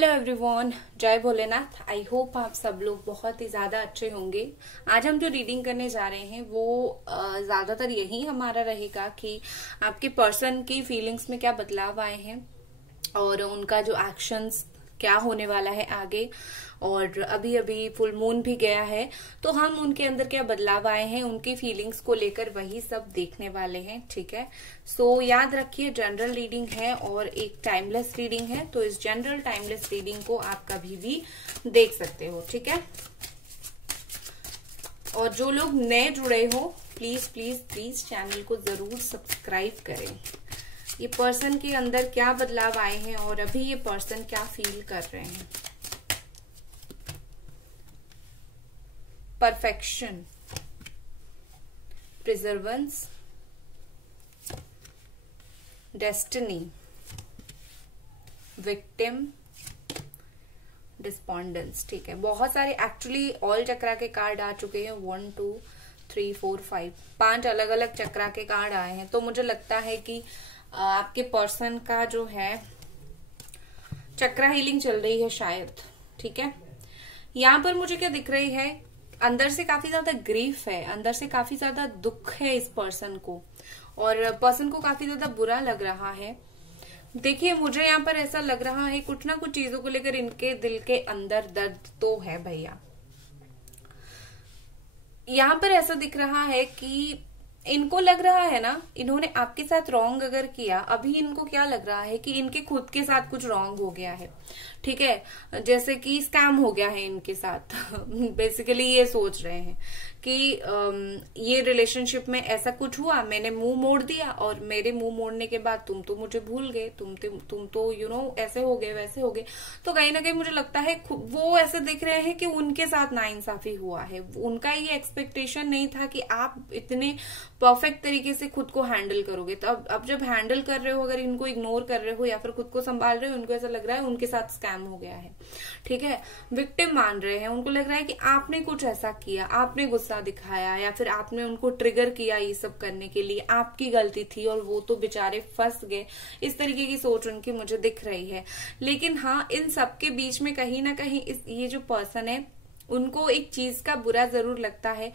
Hello everyone, जय Bholenath. I hope आप सब लोग बहुत ही ज्यादा अच्छे होंगे। आज हम जो रीडिंग करने जा रहे हैं वो ज्यादातर यही हमारा रहेगा कि आपके पर्सन की फीलिंग्स में क्या बदलाव आए हैं और उनका जो एक्शंस क्या होने वाला है आगे। और अभी अभी फुल मून भी गया है तो हम उनके अंदर क्या बदलाव आए हैं, उनकी फीलिंग्स को लेकर वही सब देखने वाले हैं। ठीक है, सो याद रखिए जनरल रीडिंग है और एक टाइमलेस रीडिंग है, तो इस जनरल टाइमलेस रीडिंग को आप कभी भी देख सकते हो। ठीक है, और जो लोग नए जुड़े हो प्लीज प्लीज प्लीज चैनल को जरूर सब्सक्राइब करें। ये पर्सन के अंदर क्या बदलाव आए हैं और अभी ये पर्सन क्या फील कर रहे हैं। Perfection, प्रिजर्वेंस, destiny, victim, despondence. ठीक है, बहुत सारे एक्चुअली ऑल चक्रा के कार्ड आ चुके हैं। 1 2 3 4 5 5 अलग अलग चक्रा के कार्ड आए हैं। तो मुझे लगता है कि आपके पर्सन का जो है चक्रा हीलिंग चल रही है शायद। ठीक है, यहाँ पर मुझे क्या दिख रही है, अंदर से काफी ज्यादा ग्रीफ है, अंदर से काफी ज्यादा दुख है इस पर्सन को, और पर्सन को काफी ज्यादा बुरा लग रहा है। देखिए मुझे यहाँ पर ऐसा लग रहा है कुछ ना कुछ चीजों को लेकर इनके दिल के अंदर दर्द तो है भैया। यहाँ पर ऐसा दिख रहा है कि इनको लग रहा है ना, इन्होंने आपके साथ रॉन्ग अगर किया, अभी इनको क्या लग रहा है कि इनके खुद के साथ कुछ रॉन्ग हो गया है। ठीक है, जैसे कि स्कैम हो गया है इनके साथ बेसिकली ये सोच रहे हैं कि ये रिलेशनशिप में ऐसा कुछ हुआ, मैंने मुंह मोड़ दिया और मेरे मुंह मोड़ने के बाद तुम तो मुझे भूल गए, तुम तो यू नो ऐसे हो गए वैसे हो गए। तो कहीं ना कहीं मुझे लगता है वो ऐसे दिख रहे हैं कि उनके साथ नाइंसाफी हुआ है। उनका ये एक्सपेक्टेशन नहीं था कि आप इतने परफेक्ट तरीके से खुद को हैंडल करोगे। तो अब जब हैंडल कर रहे हो, अगर इनको इग्नोर कर रहे हो या फिर खुद को संभाल रहे हो, उनको ऐसा लग रहा है उनके साथ स्कैम हो गया है। ठीक है, विक्टिम मान रहे हैं, उनको लग रहा है कि आपने कुछ ऐसा किया, आपने गुस्सा दिखाया या फिर आपने उनको ट्रिगर किया ये सब करने के लिए, आपकी गलती थी और वो तो बेचारे फंस गए। इस तरीके की सोच उनकी मुझे दिख रही है। लेकिन हाँ, इन सबके बीच में कहीं ना कहीं ये जो पर्सन है उनको एक चीज का बुरा जरूर लगता है,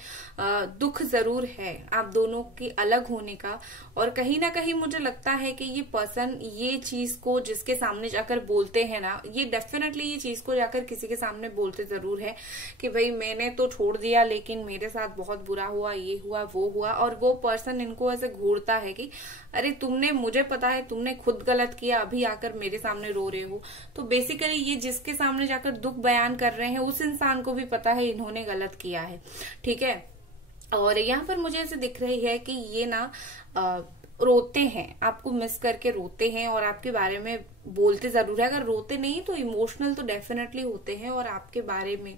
दुख जरूर है आप दोनों के अलग होने का। और कहीं ना कहीं मुझे लगता है कि ये पर्सन ये चीज को जिसके सामने जाकर बोलते हैं ना, ये डेफिनेटली ये चीज को जाकर किसी के सामने बोलते जरूर है कि भाई मैंने तो छोड़ दिया लेकिन मेरे साथ बहुत बुरा हुआ, ये हुआ वो हुआ। और वो पर्सन इनको ऐसे घूरता है कि अरे तुमने, मुझे पता है तुमने खुद गलत किया, अभी आकर मेरे सामने रो रहे हो। तो बेसिकली ये जिसके सामने जाकर दुख बयान कर रहे हैं उस इंसान को भी पता है इन्होंने गलत किया है। ठीक है, और यहाँ पर मुझे ऐसे दिख रही है कि ये ना रोते हैं, आपको मिस करके रोते हैं और आपके बारे में बोलते जरूर है। अगर रोते नहीं तो इमोशनल तो डेफिनेटली होते हैं और आपके बारे में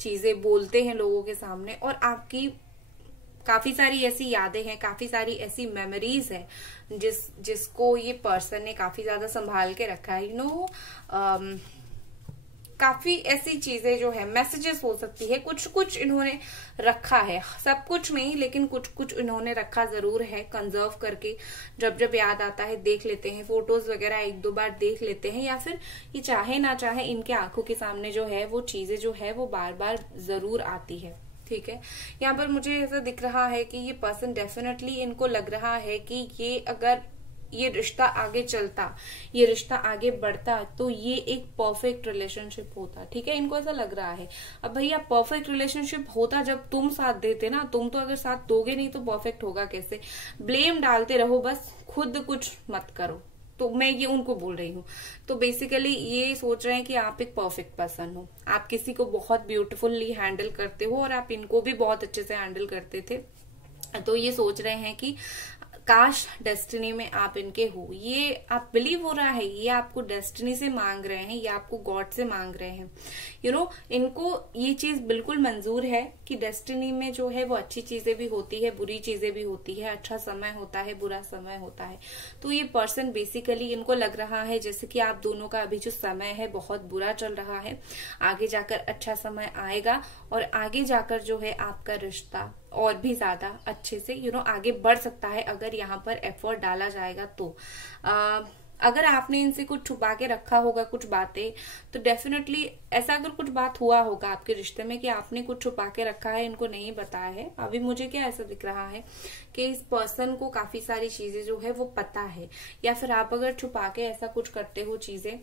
चीजें बोलते हैं लोगों के सामने। और आपकी काफी सारी ऐसी यादें हैं, काफी सारी ऐसी मेमोरीज है जिसको ये पर्सन ने काफी ज्यादा संभाल के रखा है। काफी ऐसी चीजें जो है, मैसेजेस हो सकती है, कुछ कुछ इन्होंने रखा है, सब कुछ नहीं लेकिन कुछ कुछ इन्होंने रखा जरूर है कंजर्व करके। जब जब याद आता है देख लेते हैं, फोटोज वगैरह 1-2 बार देख लेते हैं, या फिर ये चाहे ना चाहे इनके आंखों के सामने जो है वो चीजें जो है वो बार बार जरूर आती है। ठीक है, यहाँ पर मुझे ऐसा दिख रहा है कि ये पर्सन डेफिनेटली, इनको लग रहा है कि ये अगर ये रिश्ता आगे चलता, ये रिश्ता आगे बढ़ता तो ये एक परफेक्ट रिलेशनशिप होता। ठीक है, इनको ऐसा लग रहा है। अब भैया परफेक्ट रिलेशनशिप होता जब तुम साथ देते ना, तुम तो अगर साथ दोगे नहीं तो परफेक्ट होगा कैसे। ब्लेम डालते रहो बस, खुद कुछ मत करो। तो मैं ये उनको बोल रही हूँ। तो बेसिकली ये सोच रहे हैं कि आप एक परफेक्ट पर्सन हो, आप किसी को बहुत ब्यूटीफुली हैंडल करते हो और आप इनको भी बहुत अच्छे से हैंडल करते थे। तो ये सोच रहे हैं कि काश डेस्टिनी में आप इनके हो। ये आप बिलीव हो रहा है, ये आपको डेस्टिनी से मांग रहे हैं, ये आपको गॉड से मांग रहे हैं। इनको ये चीज बिल्कुल मंजूर है कि डेस्टिनी में जो है वो अच्छी चीजें भी होती है, बुरी चीजें भी होती है, अच्छा समय होता है, बुरा समय होता है। तो ये पर्सन बेसिकली, इनको लग रहा है जैसे कि आप दोनों का अभी जो समय है बहुत बुरा चल रहा है, आगे जाकर अच्छा समय आएगा और आगे जाकर जो है आपका रिश्ता और भी ज्यादा अच्छे से आगे बढ़ सकता है अगर यहाँ पर एफर्ट डाला जाएगा तो। अगर आपने इनसे कुछ छुपा के रखा होगा कुछ बातें, तो डेफिनेटली ऐसा अगर कुछ बात हुआ होगा आपके रिश्ते में कि आपने कुछ छुपा के रखा है, इनको नहीं बताया है, अभी मुझे क्या ऐसा दिख रहा है कि इस पर्सन को काफी सारी चीजें जो है वो पता है, या फिर आप अगर छुपा के ऐसा कुछ करते हो चीजें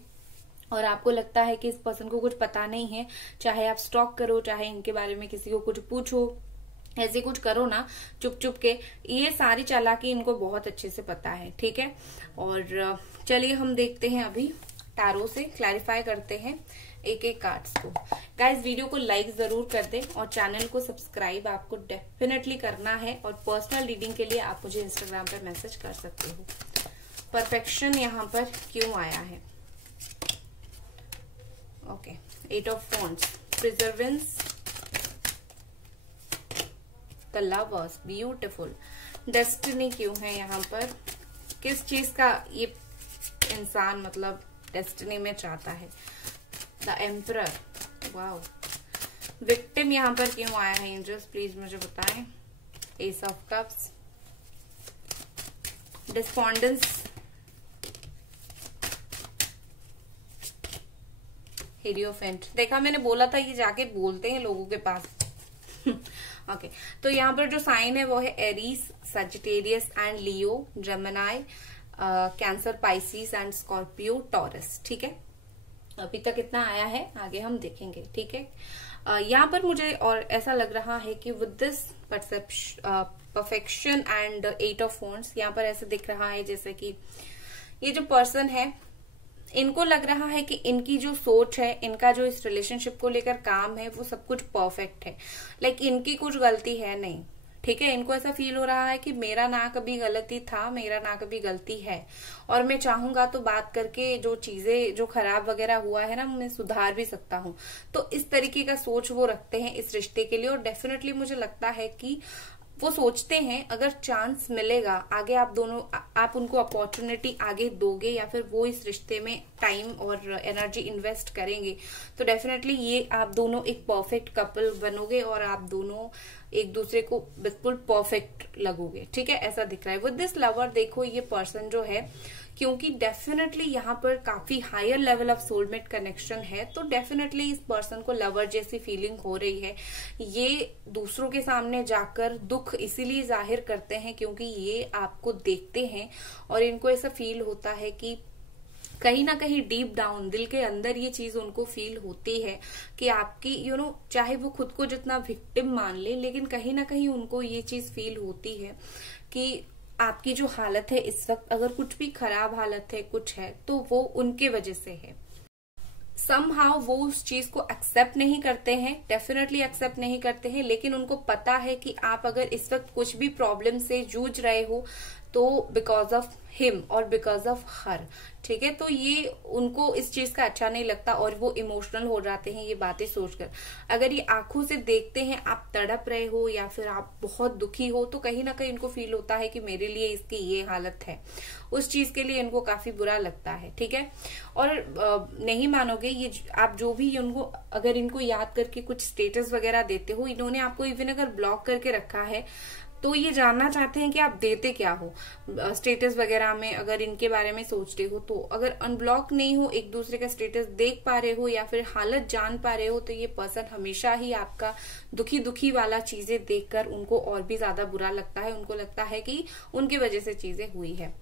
और आपको लगता है कि इस पर्सन को कुछ पता नहीं है, चाहे आप स्टॉक करो, चाहे इनके बारे में किसी को कुछ पूछो, ऐसे कुछ करो ना चुप चुप के, ये सारी चालाकी इनको बहुत अच्छे से पता है, ठीक है। और चलिए हम देखते हैं अभी टैरो से क्लैरिफाई करते हैं एक एक कार्ड्स को। गाइस वीडियो को लाइक जरूर कर दें और चैनल को सब्सक्राइब आपको डेफिनेटली करना है, और पर्सनल रीडिंग के लिए आप मुझे इंस्टाग्राम पर मैसेज कर सकते हो। परफेक्शन यहाँ पर क्यों आया है? Okay, 8 of wands, प्रिजर्वेंस, the lovers, beautiful, destiny क्यों है यहाँ पर? किस चीज का ये इंसान मतलब डेस्टिनी में चाहता है? The emperor, wow. विक्टिम यहाँ पर क्यों आया है? एंजल्स प्लीज मुझे बताएं। Ace of cups, despondence, hierophant. देखा, मैंने बोला था ये जाके बोलते हैं लोगों के पास। ओके, तो यहाँ पर जो साइन है वो है Aries, Sagittarius and Leo, Gemini, cancer, Pisces and Scorpio, taurus, ठीक है। अभी तक इतना आया है, आगे हम देखेंगे, ठीक है। यहाँ पर मुझे और ऐसा लग रहा है कि with this perfection and 8 of wands, यहाँ पर ऐसे दिख रहा है जैसे कि ये जो पर्सन है, इनको लग रहा है कि इनकी जो सोच है, इनका जो इस रिलेशनशिप को लेकर काम है, वो सब कुछ परफेक्ट है। लाइक इनकी कुछ गलती है नहीं, ठीक है। इनको ऐसा फील हो रहा है कि मेरा ना कभी गलती था, मेरा ना कभी गलती है, और मैं चाहूंगा तो बात करके जो चीजें जो खराब वगैरह हुआ है ना, मैं सुधार भी सकता हूँ। तो इस तरीके का सोच वो रखते हैं इस रिश्ते के लिए, और डेफिनेटली मुझे लगता है कि वो सोचते हैं अगर चांस मिलेगा आगे, आप उनको अपॉर्चुनिटी आगे दोगे, या फिर वो इस रिश्ते में टाइम और एनर्जी इन्वेस्ट करेंगे, तो डेफिनेटली ये आप दोनों एक परफेक्ट कपल बनोगे और आप दोनों एक दूसरे को बिल्कुल परफेक्ट लगोगे, ठीक है। ऐसा दिख रहा है विद दिस लवर। देखो ये पर्सन जो है, क्योंकि डेफिनेटली यहाँ पर काफी higher level of soulmate connection है, तो डेफिनेटली इस पर्सन को लवर जैसी फीलिंग हो रही है। ये दूसरों के सामने जाकर दुख इसीलिए जाहिर करते हैं क्योंकि ये आपको देखते हैं और इनको ऐसा फील होता है कि कहीं ना कहीं डीप डाउन दिल के अंदर ये चीज उनको फील होती है कि आपकी चाहे वो खुद को जितना विक्टिम मान ले, लेकिन कहीं ना कहीं उनको ये चीज फील होती है कि आपकी जो हालत है इस वक्त, अगर कुछ भी खराब हालत है, कुछ है, तो वो उनके वजह से है। समहाउ वो उस चीज को एक्सेप्ट नहीं करते हैं, डेफिनेटली एक्सेप्ट नहीं करते हैं, लेकिन उनको पता है कि आप अगर इस वक्त कुछ भी प्रॉब्लम से जूझ रहे हो तो बिकॉज ऑफ हिम और बिकॉज ऑफ हर, ठीक है। तो ये उनको इस चीज का अच्छा नहीं लगता और वो इमोशनल हो जाते हैं ये बातें सोचकर। अगर ये आंखों से देखते हैं आप तड़प रहे हो या फिर आप बहुत दुखी हो, तो कहीं ना कहीं इनको फील होता है कि मेरे लिए इसकी ये हालत है, उस चीज के लिए इनको काफी बुरा लगता है, ठीक है। और नहीं मानोगे, ये आप जो भी उनको अगर इनको याद करके कुछ स्टेटस वगैरह देते हो, इन्होंने आपको इवन अगर ब्लॉक करके रखा है तो ये जानना चाहते हैं कि आप देते क्या हो स्टेटस वगैरह में। अगर इनके बारे में सोचते हो तो अगर अनब्लॉक नहीं हो, एक दूसरे का स्टेटस देख पा रहे हो या फिर हालत जान पा रहे हो, तो ये पर्सन हमेशा ही आपका दुखी दुखी वाला चीजें देखकर उनको और भी ज्यादा बुरा लगता है। उनको लगता है कि उनकी वजह से चीजें हुई है।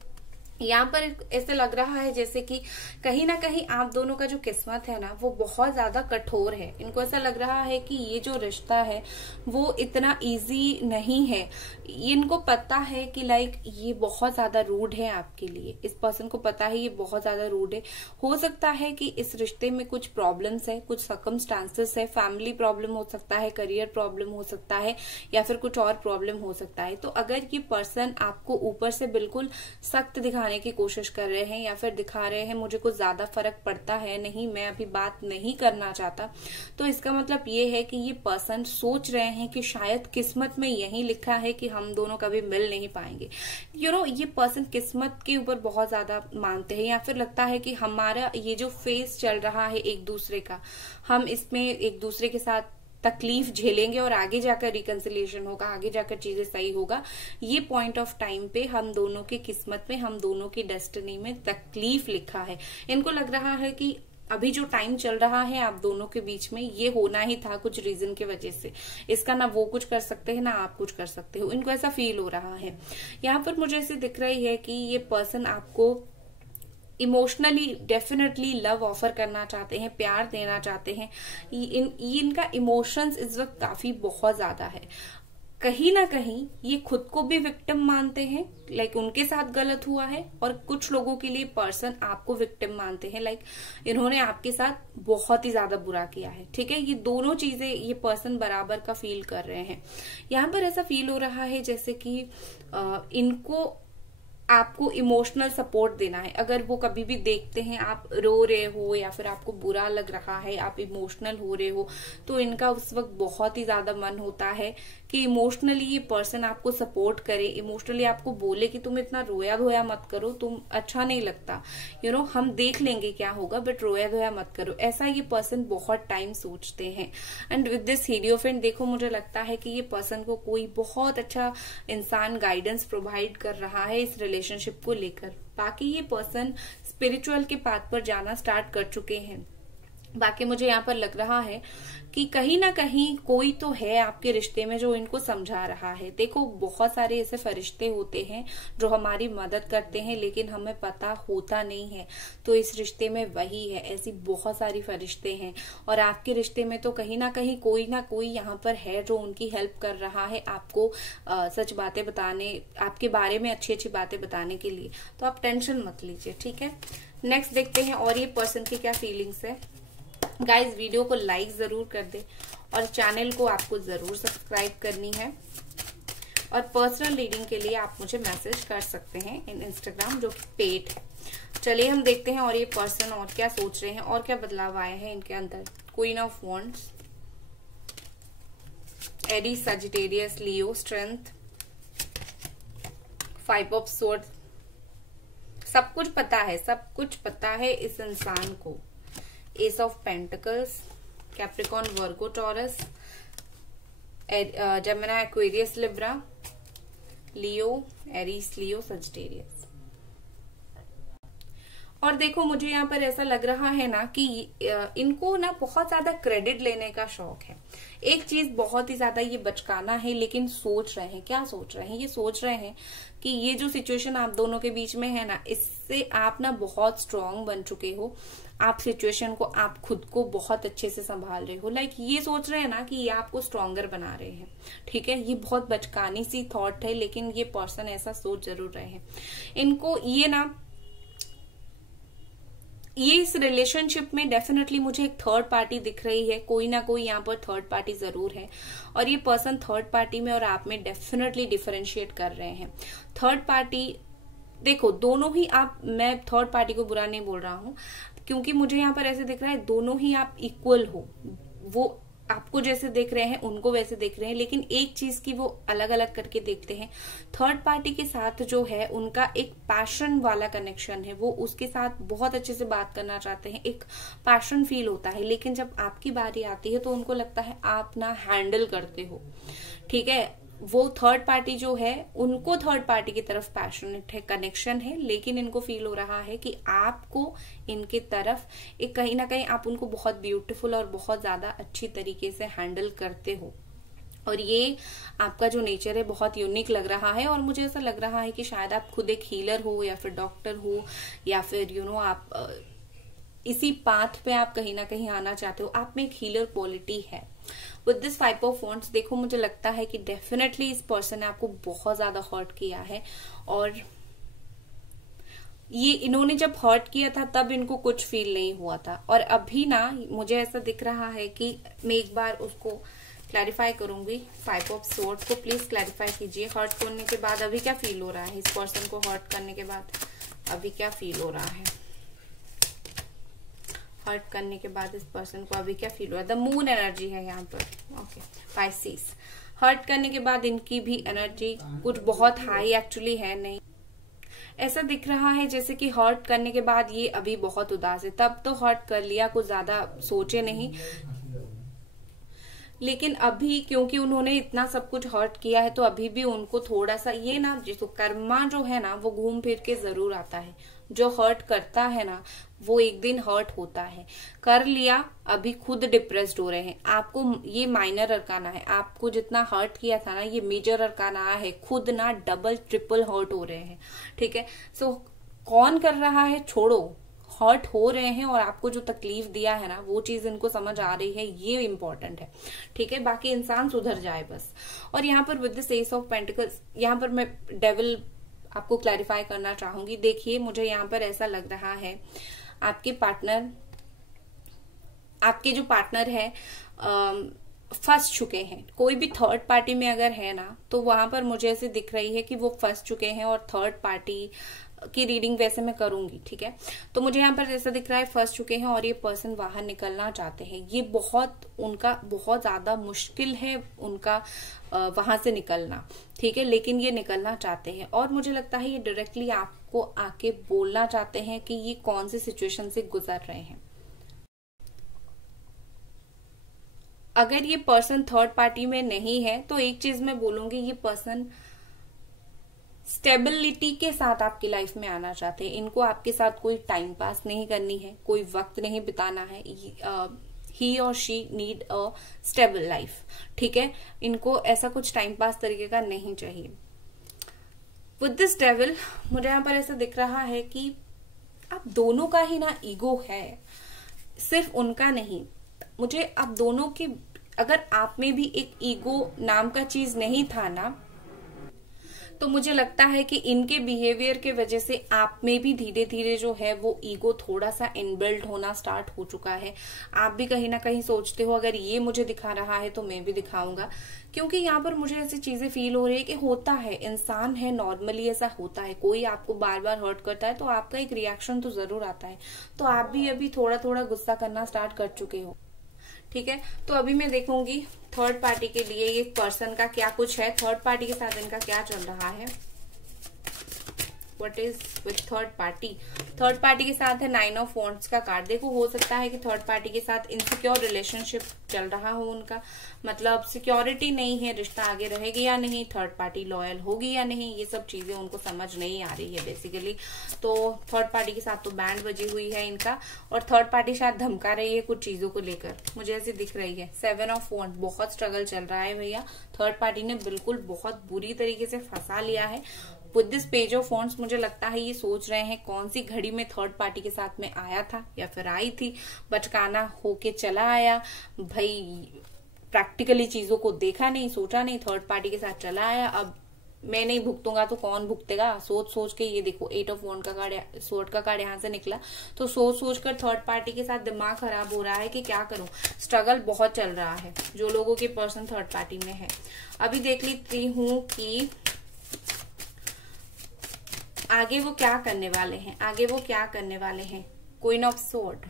यहाँ पर ऐसे लग रहा है जैसे कि कहीं ना कहीं आप दोनों का जो किस्मत है ना, वो बहुत ज्यादा कठोर है। इनको ऐसा लग रहा है कि ये जो रिश्ता है वो इतना इजी नहीं है। इनको पता है कि लाइक ये बहुत ज्यादा रूड है आपके लिए, इस पर्सन को पता है ये बहुत ज्यादा रूड है। हो सकता है कि इस रिश्ते में कुछ प्रॉब्लम्स है, कुछ सर्कमस्टांसेस है, फैमिली प्रॉब्लम हो सकता है, करियर प्रॉब्लम हो सकता है, या फिर कुछ और प्रॉब्लम हो सकता है। तो अगर ये पर्सन आपको ऊपर से बिल्कुल सख्त दिखाने की कोशिश कर रहे हैं या फिर दिखा रहे हैं मुझे कुछ ज्यादा फर्क पड़ता है नहीं, मैं अभी बात नहीं करना चाहता, तो इसका मतलब ये है कि ये पर्सन सोच रहे हैं कि शायद किस्मत में यही लिखा है कि हम दोनों कभी मिल नहीं पाएंगे। ये पर्सन किस्मत के ऊपर बहुत ज्यादा मानते हैं, या फिर लगता है कि हमारा ये जो फेस चल रहा है एक दूसरे का, हम इसमें एक दूसरे के साथ तकलीफ झेलेंगे और आगे जाकर रिकंसिलिएशन होगा, आगे जाकर चीजें सही होगा। ये पॉइंट ऑफ टाइम पे हम दोनों की किस्मत में, हम दोनों की डेस्टिनी में तकलीफ लिखा है। इनको लग रहा है कि अभी जो टाइम चल रहा है आप दोनों के बीच में, ये होना ही था कुछ रीजन की वजह से। इसका ना वो कुछ कर सकते हैं ना आप कुछ कर सकते हो, इनको ऐसा फील हो रहा है। यहाँ पर मुझे ऐसे दिख रही है कि ये पर्सन आपको इमोशनली डेफिनेटली लव ऑफर करना चाहते हैं, प्यार देना चाहते हैं। इनका इमोशंस इस वक्त काफी बहुत ज्यादा है। कहीं ना कहीं ये खुद को भी विक्टिम मानते हैं, लाइक उनके साथ गलत हुआ है, और कुछ लोगों के लिए पर्सन आपको विक्टिम मानते हैं, लाइक इन्होंने आपके साथ बहुत ही ज्यादा बुरा किया है। ठीक है, ये दोनों चीजें ये पर्सन बराबर का फील कर रहे हैं। यहाँ पर ऐसा फील हो रहा है जैसे कि इनको आपको इमोशनल सपोर्ट देना है। अगर वो कभी भी देखते हैं आप रो रहे हो या फिर आपको बुरा लग रहा है, आप इमोशनल हो रहे हो, तो इनका उस वक्त बहुत ही ज्यादा मन होता है कि इमोशनली ये पर्सन आपको सपोर्ट करे, इमोशनली आपको बोले कि तुम इतना रोया धोया मत करो, तुम अच्छा नहीं लगता, हम देख लेंगे क्या होगा, बट रोया धोया मत करो। ऐसा ये पर्सन बहुत टाइम सोचते हैं। एंड विद दिस हीलियोफेंट देखो, मुझे लगता है कि ये पर्सन को कोई बहुत अच्छा इंसान गाइडेंस प्रोवाइड कर रहा है इस रिलेशनशिप को लेकर। बाकी ये पर्सन स्पिरिचुअल के पाथ पर जाना स्टार्ट कर चुके हैं। बाकी मुझे यहाँ पर लग रहा है कि कहीं ना कहीं कोई तो है आपके रिश्ते में जो इनको समझा रहा है। देखो, बहुत सारे ऐसे फरिश्ते होते हैं जो हमारी मदद करते हैं लेकिन हमें पता होता नहीं है, तो इस रिश्ते में वही है। ऐसी बहुत सारी फरिश्ते हैं और आपके रिश्ते में तो कहीं ना कोई यहाँ पर है जो उनकी हेल्प कर रहा है आपको सच बातें बताने, आपके बारे में अच्छी अच्छी बातें बताने के लिए। तो आप टेंशन मत लीजिए, ठीक है। नेक्स्ट देखते हैं और ये पर्सन की क्या फीलिंग्स है। गाइज, वीडियो को लाइक जरूर कर दे और चैनल को आपको जरूर सब्सक्राइब करनी है। और पर्सनल रीडिंग के लिए आप मुझे मैसेज कर सकते हैं इन इंस्टाग्राम, जो पेड है। चलिए हम देखते हैं और ये पर्सन और क्या सोच रहे हैं और क्या बदलाव आए हैं इनके अंदर। Queen of wands, Aries, Sagittarius, Leo, strength, 5 of sword. सब कुछ पता है इस इंसान को। S of pentacles, Capricorn, Virgo, taurus, Gemini, Aquarius, Libra, Leo, Aries, Leo, Sagittarius. और देखो, मुझे यहाँ पर ऐसा लग रहा है ना कि इनको ना बहुत ज्यादा क्रेडिट लेने का शौक है। एक चीज बहुत ही ज्यादा ये बचकाना है, लेकिन सोच रहे हैं, क्या सोच रहे हैं, ये सोच रहे हैं कि ये जो सिचुएशन आप दोनों के बीच में है ना, इससे आप ना बहुत स्ट्रांग बन चुके हो। आप सिचुएशन को, आप खुद को बहुत अच्छे से संभाल रहे हो। लाइक ये सोच रहे हैं ना कि ये आपको स्ट्रॉन्गर बना रहे हैं। ठीक है, ये बहुत बचकानी सी थॉट है, लेकिन ये पर्सन ऐसा सोच जरूर रहे हैं। इनको ये इस रिलेशनशिप में डेफिनेटली मुझे एक थर्ड पार्टी दिख रही है। कोई ना कोई यहाँ पर थर्ड पार्टी जरूर है और ये पर्सन थर्ड पार्टी में और आप में डेफिनेटली डिफरेंशिएट कर रहे हैं। थर्ड पार्टी, देखो, दोनों ही आप, मैं थर्ड पार्टी को बुरा नहीं बोल रहा हूं, क्योंकि मुझे यहाँ पर ऐसे दिख रहा है दोनों ही आप इक्वल हो। वो आपको जैसे देख रहे हैं उनको वैसे देख रहे हैं, लेकिन एक चीज की वो अलग अलग करके देखते हैं। थर्ड पार्टी के साथ जो है उनका एक पैशन वाला कनेक्शन है, वो उसके साथ बहुत अच्छे से बात करना चाहते हैं, एक पैशन फील होता है। लेकिन जब आपकी बारी आती है तो उनको लगता है आप ना हैंडल करते हो। ठीक है, वो थर्ड पार्टी जो है उनको थर्ड पार्टी की तरफ पैशनेट है, कनेक्शन है, लेकिन इनको फील हो रहा है कि आपको इनके तरफ एक कहीं ना कहीं आप उनको बहुत ब्यूटीफुल और बहुत ज्यादा अच्छी तरीके से हैंडल करते हो। और ये आपका जो नेचर है बहुत यूनिक लग रहा है। और मुझे ऐसा लग रहा है कि शायद आप खुद एक हीलर हो या फिर डॉक्टर हो या फिर आप इसी पाथ पे आप कहीं ना कहीं आना चाहते हो। आप में एक हीलर क्वालिटी है। विद दिस 5 ऑफ वॉन्ड्स, देखो, मुझे लगता है कि डेफिनेटली इस पर्सन ने आपको बहुत ज्यादा हर्ट किया है। और ये इन्होंने जब हर्ट किया था तब इनको कुछ फील नहीं हुआ था, और अभी ना मुझे ऐसा दिख रहा है कि मैं एक बार उसको क्लैरिफाई करूंगी। 5 ऑफ स्वॉर्ड्स को प्लीज क्लैरिफाई कीजिए। हर्ट करने के बाद अभी क्या फील हो रहा है इस पर्सन को? हर्ट करने के बाद अभी क्या फील हो रहा है? हर्ट करने के बाद इस पर्सन को अभी क्या फील हो रहा है? द मून एनर्जी है यहाँ पर। Okay, Pisces. हर्ट करने के बाद इनकी भी एनर्जी कुछ बहुत हाई एक्चुअली है नहीं। ऐसा दिख रहा है जैसे कि हर्ट करने के बाद ये अभी बहुत उदास है। तब तो हर्ट कर लिया, कुछ ज्यादा सोचे नहीं, लेकिन अभी क्योंकि उन्होंने इतना सब कुछ हर्ट किया है तो अभी भी उनको थोड़ा सा ये ना, जिसको कर्मा जो है ना वो घूम फिर के जरूर आता है। जो हर्ट करता है ना वो एक दिन हर्ट होता है। कर लिया, अभी खुद डिप्रेस्ड हो रहे हैं। आपको ये माइनर अरकाना है, आपको जितना हर्ट किया था ना ये मेजर अरकाना है, खुद ना डबल ट्रिपल हर्ट हो रहे हैं। ठीक है, सो कौन कर रहा है छोड़ो, हर्ट हो रहे हैं और आपको जो तकलीफ दिया है ना वो चीज इनको समझ आ रही है, ये इंपॉर्टेंट है। ठीक है, बाकी इंसान सुधर जाए बस। और यहाँ पर with this S of pentacles, यहाँ पर मैं डेविल आपको क्लैरिफाई करना चाहूंगी। देखिए मुझे यहाँ पर ऐसा लग रहा है आपके जो पार्टनर है फंस चुके हैं। कोई भी थर्ड पार्टी में अगर है ना तो वहां पर मुझे ऐसे दिख रही है कि वो फंस चुके हैं और थर्ड पार्टी की रीडिंग वैसे मैं करूंगी। ठीक है, तो मुझे यहाँ पर ऐसा दिख रहा है फंस चुके हैं और ये पर्सन बाहर निकलना चाहते हैं। ये उनका बहुत ज्यादा मुश्किल है उनका वहां से निकलना। ठीक है, लेकिन ये निकलना चाहते हैं और मुझे लगता है ये डायरेक्टली आपको आके बोलना चाहते हैं कि ये कौन सी सिचुएशन से गुजर रहे हैं। अगर ये पर्सन थर्ड पार्टी में नहीं है तो एक चीज मैं बोलूंगी, ये पर्सन स्टेबिलिटी के साथ आपकी लाइफ में आना चाहते हैं। इनको आपके साथ कोई टाइम पास नहीं करनी है, कोई वक्त नहीं बिताना है। ही और she need a stable life. ठीक है, इनको ऐसा कुछ टाइम पास तरीके का नहीं चाहिए। विद दिस डेविल मुझे यहाँ पर ऐसा दिख रहा है कि आप दोनों का ही ना ईगो है, सिर्फ उनका नहीं। मुझे आप दोनों के, अगर आप में भी एक ईगो नाम का चीज नहीं था ना तो मुझे लगता है कि इनके बिहेवियर के वजह से आप में भी धीरे धीरे जो है वो ईगो थोड़ा सा इनबिल्ट होना स्टार्ट हो चुका है। आप भी कहीं ना कहीं सोचते हो अगर ये मुझे दिखा रहा है तो मैं भी दिखाऊंगा, क्योंकि यहाँ पर मुझे ऐसी चीजें फील हो रही है कि होता है, इंसान है, नॉर्मली ऐसा होता है। कोई आपको बार बार हर्ट करता है तो आपका एक रिएक्शन तो जरूर आता है। तो आप भी अभी थोड़ा थोड़ा गुस्सा करना स्टार्ट कर चुके हो। ठीक है, तो अभी मैं देखूंगी थर्ड पार्टी के लिए ये पर्सन का क्या कुछ है, थर्ड पार्टी के साथ इनका क्या चल रहा है। What is with third party. Third party के साथ है 9 ऑफ वॉन्ड्स का कार्ड। देखो हो सकता है कि थर्ड पार्टी के साथ इनसिक्योर रिलेशनशिप चल रहा हो उनका, मतलब सिक्योरिटी नहीं है, रिश्ता आगे रहेगी या नहीं, थर्ड पार्टी लॉयल होगी या नहीं, ये सब चीजें उनको समझ नहीं आ रही है बेसिकली। तो थर्ड पार्टी के साथ तो बैंड बजी हुई है इनका और थर्ड पार्टी शायद धमका रही है कुछ चीजों को लेकर, मुझे ऐसी दिख रही है। 7 ऑफ वॉन्ड, बहुत स्ट्रगल चल रहा है भैया। थर्ड पार्टी ने बिल्कुल बहुत बुरी तरीके से फंसा लिया है। With this page of wands मुझे लगता है ये सोच रहे हैं कौन सी घड़ी में थर्ड पार्टी के साथ में आया था या फिर आई थी, बचकाना होके चला आया भाई, प्रैक्टिकली चीजों को देखा नहीं, सोचा नहीं, थर्ड पार्टी के साथ चला आया। अब मैं नहीं भुगतूंगा तो कौन भुगतेगा, सोच सोच के। ये देखो 8 ऑफ वॉन्ड का कार्ड, स्वॉर्ड का कार्ड यहाँ से निकला, तो सोच सोच कर थर्ड पार्टी के साथ दिमाग खराब हो रहा है कि क्या करूं। स्ट्रगल बहुत चल रहा है जो लोगों के पर्सन थर्ड पार्टी में है। अभी देख लेती हूँ कि आगे वो क्या करने वाले हैं, आगे वो क्या करने वाले हैं। क्वीन ऑफ स्वॉर्ड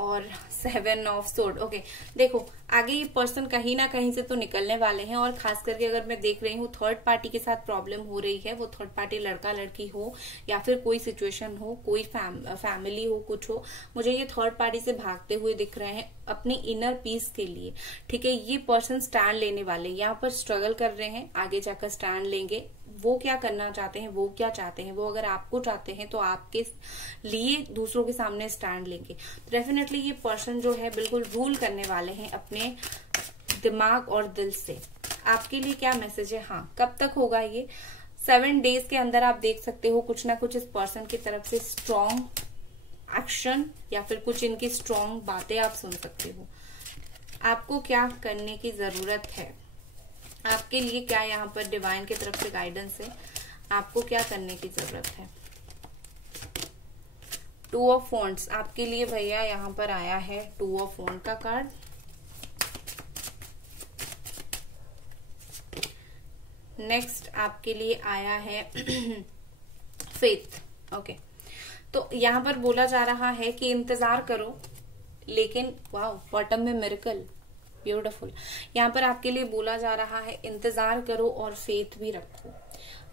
और 7 ऑफ स्वॉर्ड। ओके, देखो आगे ये पर्सन कहीं ना कहीं से तो निकलने वाले हैं और खास करके अगर मैं देख रही हूँ थर्ड पार्टी के साथ प्रॉब्लम हो रही है, वो थर्ड पार्टी लड़का लड़की हो या फिर कोई सिचुएशन हो, कोई फैमिली हो, कुछ हो, मुझे ये थर्ड पार्टी से भागते हुए दिख रहे हैं अपनी इनर पीस के लिए। ठीक है, ये पर्सन स्टैंड लेने वाले, यहाँ पर स्ट्रगल कर रहे हैं, आगे जाकर स्टैंड लेंगे। वो क्या करना चाहते हैं, वो क्या चाहते हैं, वो अगर आपको चाहते हैं तो आपके लिए दूसरों के सामने स्टैंड लेंगे। डेफिनेटली ये पर्सन जो है बिल्कुल रूल करने वाले हैं अपने दिमाग और दिल से। आपके लिए क्या मैसेज है, हाँ कब तक होगा ये, 7 डेज के अंदर आप देख सकते हो कुछ ना कुछ इस पर्सन की तरफ से स्ट्रॉन्ग एक्शन या फिर कुछ इनकी स्ट्रॉन्ग बातें आप सुन सकते हो। आपको क्या करने की जरूरत है, आपके लिए क्या यहाँ पर डिवाइन की तरफ से गाइडेंस है, आपको क्या करने की जरूरत है। 2 ऑफ वॉन्ड्स आपके लिए भैया यहाँ पर आया है, 2 ऑफ वॉन्ड का कार्ड। नेक्स्ट आपके लिए आया है फेथ। ओके, तो यहाँ पर बोला जा रहा है कि इंतजार करो, लेकिन वाह बॉटम में मिरेकल, ब्यूटीफुल। यहाँ पर आपके लिए बोला जा रहा है इंतजार करो और फेथ भी रखो।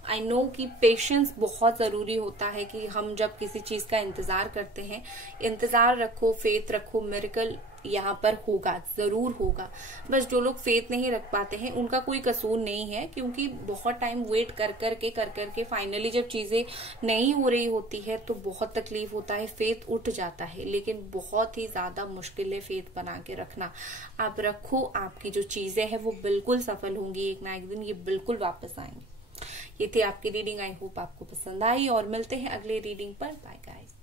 आई नो कि पेशेंस बहुत जरूरी होता है कि हम जब किसी चीज का इंतजार करते हैं, इंतजार रखो, फेथ रखो, मिरेकल यहाँ पर होगा, जरूर होगा। बस जो लोग फेथ नहीं रख पाते हैं उनका कोई कसूर नहीं है, क्योंकि बहुत टाइम वेट कर करके फाइनली जब चीजें नहीं हो रही होती है तो बहुत तकलीफ होता है, फेथ उठ जाता है। लेकिन बहुत ही ज्यादा मुश्किल है फेथ बना के रखना। आप रखो, आपकी जो चीजें हैं वो बिल्कुल सफल होंगी, एक ना एक दिन ये बिल्कुल वापस आएंगे। ये थी आपकी रीडिंग। आई होप आपको पसंद आई और मिलते हैं अगले रीडिंग पर। Bye guys.